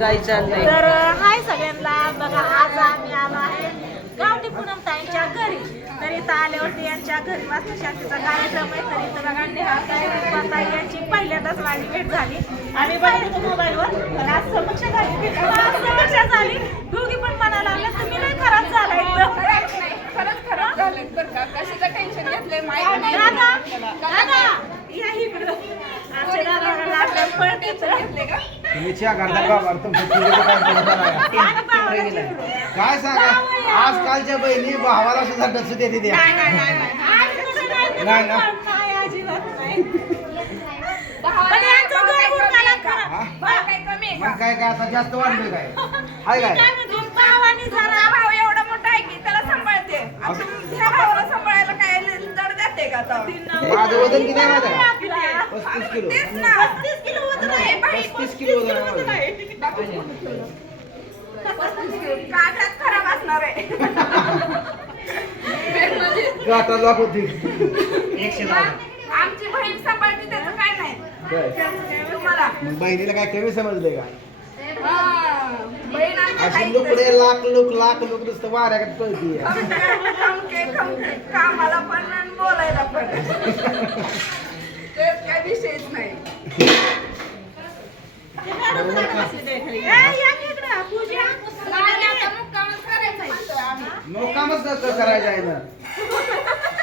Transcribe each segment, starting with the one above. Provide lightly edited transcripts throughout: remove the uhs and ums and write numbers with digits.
काय चाललंय तर हाय सगळ्यांना. बघा आज आम्ही आलो आहे गावठी पूनम ताईंच्या घरी. तर इथं आल्यावरती यांच्या घरी वास्तुशांतीचा कार्यक्रम आहे. तर इथं बघा नेहाताई रुपाताई यांची पहिल्यांदाच माझी भेट झाली. आम्ही पाहिलं मोबाईलवर, तर आज समक्ष झाली. समक्ष झाली. दोघी पण म्हणायला लागल्या तुम्ही नाही खराब झाला एकदम. खरंच खराब झालेत बरं का. कशाचं टेन्शन घेतलंय माहिती नाही. दादा या इकडं. आमच्या दादाला लागलं पण घेतले का तुम्ही चहा करता बाबा काय सांगा आजकालच्या बहिणी भावाला सुद्धा डस देते त्या नाही ना मग काय काय आता जास्त वाढलं काय हाय काय भाव एवढा मोठा आहे की त्याला सांभाळते. ह्या भावाला सांभाळायला काय जड जाते का आता? माझं वजन किती आहे माहिती आहे? 35 किलो. तेच ना. 35 किलो वजन आहे. 35 किलो वजन आहे माझं. 35 किलो. काठात खराब असणार आहे. गाठा दाखवते आमची बहीण सांभाळते त्याचं काय नाही. तुम्हाला मग बहिणीला काय कमी समजलंय का बहीण आमच्या अशी लुकडे लाख लोक नुसतं वाऱ्याकडे पळते खमके कामाला पण आणि बोलायला पण. तेच काय विषयच नाही. मुक्कामच करायचं आहे ना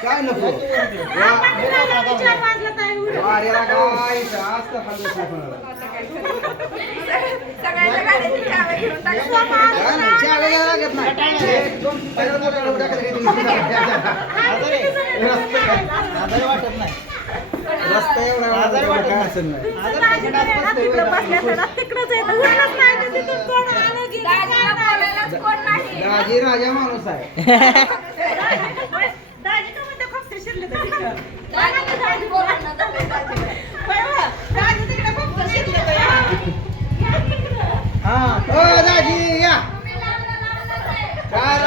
काय नको वाऱ्याला काय असतं खाल्लं कोणाला सगळ्यांच्या गाड्याची चावी घेऊन टाका. काय नाही चहा वगैरे लागत नाही एक दोन पहिलं मोठं उड्या केल्या की वाटत नाही रस्ता एवढा काय असेल नाही राजे राजा माणूस आहे हा ओ दाजी या काय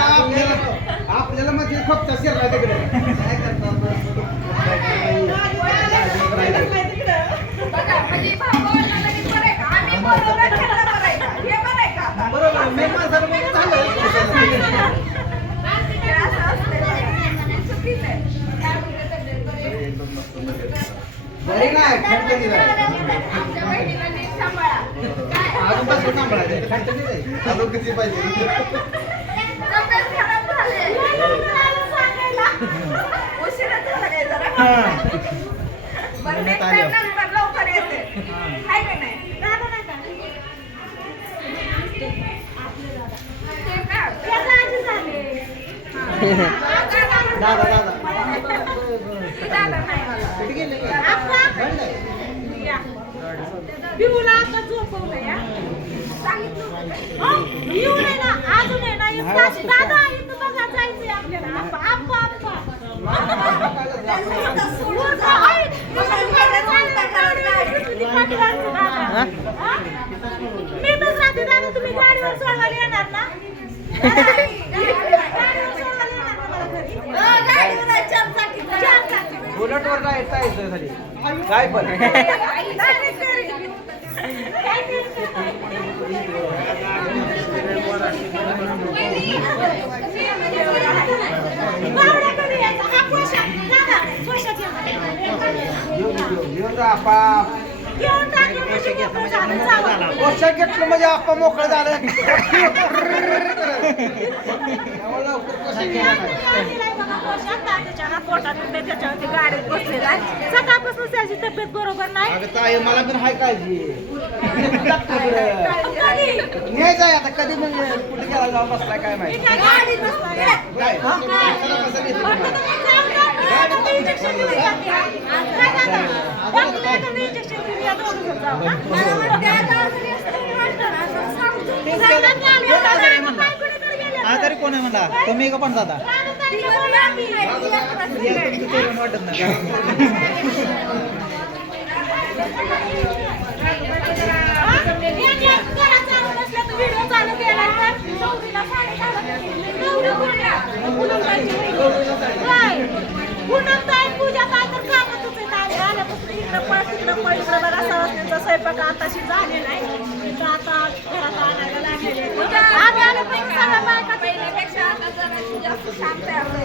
आपल्याला मध्ये फक्त शिरला तिकडे काय करतात बघा म्हणजे भाऊ बोलला लगेच बरं आहे का? आम्ही बोलवलं त्याला बरं आहे का? हे बरं आहे का आता? बरोबर मी माझं मग चांगलं हे असं असतंय बघा. चुकीचं आहे. काय म्हणते तब्येत बरी आहे? बरी नाही खंडणी आमच्या बहिणीला नीट सांभाळा. काय? अजून कसं सांभाळायचं खंडणी नाही अजून किती पाहिजे तब्येत खराब झाली. उशिरा झाला काय जरा? बरं next time नंतर लवकर येते. आहे का नाही? ते का? दादा ती दादा नाही मला. कुठे गेले बिहूला आता झोपवलं या. बिहू नाही ना अजून आहे ना दादा इथं बघा जायचंय आपल्याला. आप्पा मी तर राहते दादा तुम्ही गाडीवर सोडवायला येणार ना? बुलेटवर काय येतं खाली काय पण पोशाख घेतलं म्हणजे आपण मोकळं झालं त्याच्यावरती गाडीत बसलेला आहे. सकाळपासून त्याची तब्येत बरोबर नाही. अगं ताई मला पण हाय काळजी न्यायचं आहे आता कधी म्हणजे कुठे गेला जाऊन बसलाय काय माहिती गाडीत बसलाय. काय कसं घेतलं इंजेक्शन देऊन जाते. काय दादा? डॉक्टरला तुम्ही इंजेक्शन देऊन या दोघं जाऊ का? आजारी कोण आहे म्हणला तुम्ही का पण दादा वाटत नाही व्हिडिओ चालू केला स्वयंपाक आताशी झाले नाही तिथं आता घरात आणायला लागलेले आहेत. आम्ही आले पण सगळ्या बायका पहिल्यापेक्षा आता जरा जास्त शांत आहे आपलं.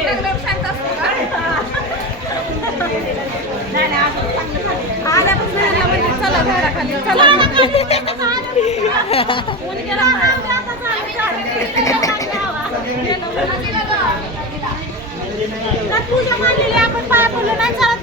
एकदम शांत असतं का? आल्यापासून ह्याला म्हणजे चला घराखाली चला पूजा मांडलेली आपण पाया पडलो नाही चला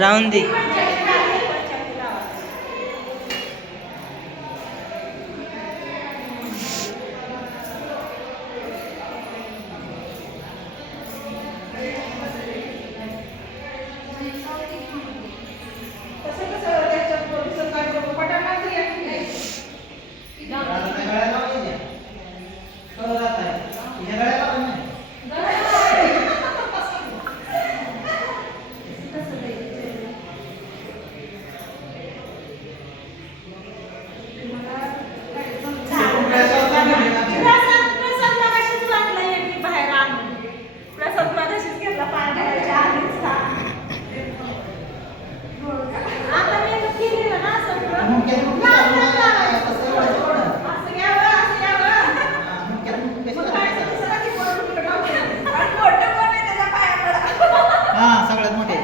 राहून दे. सगळ्यात मोठे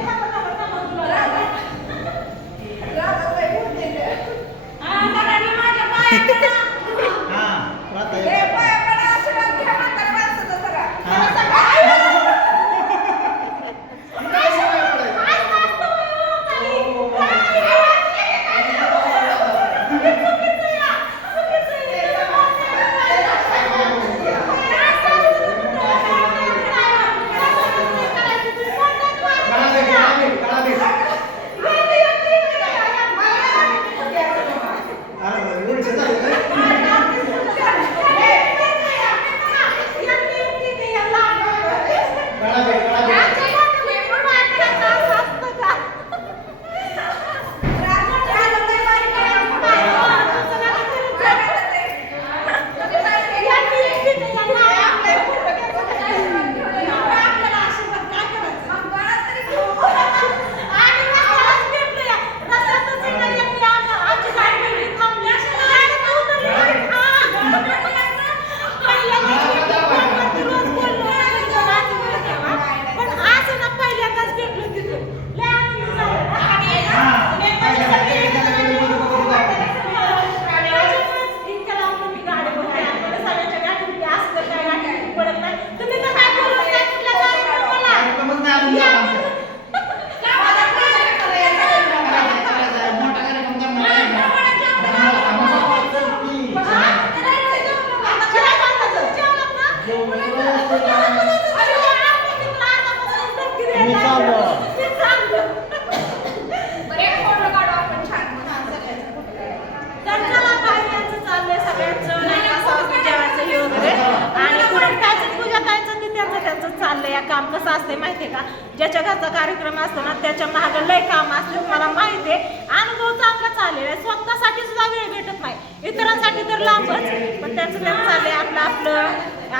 काम कसं असते माहितीये का, ज्याच्या घरचा कार्यक्रम असतो ना त्याच्या मागे लय काम असते, मला माहिती आहे. अनुभव चांगला चाललेला आहे, स्वतःसाठी सुद्धा वेळ भेटत नाही, इतरांसाठी तर लांबच. पण त्याचं काम चाललंय आपलं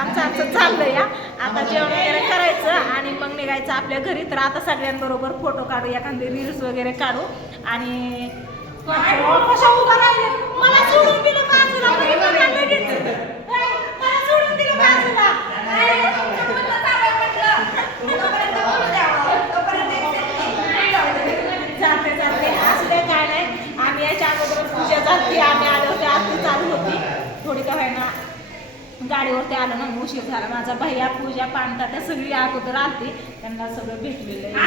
आमचं चाललंय या. आता जेवण वगैरे करायचं आणि मग निघायचं आपल्या घरी. तर आता सगळ्यांबरोबर फोटो काढू, एखादी रील्स वगैरे काढू. आणि कशा उभा राहिले, मला सोडून दिलं बाजूला, मला सोडून दिलं बाजूला. जाते असले काय नाही, आम्ही याच्या अगोदर पूजा झाली, आम्ही आलो होते, आरती चालू होती. सगळ्यांना गाडीवरती आलं ना उशीर झाला. माझा भैया पूजा पांता त्या सगळी अगोदर आलती, त्यांना सगळं भेटलेलं आहे.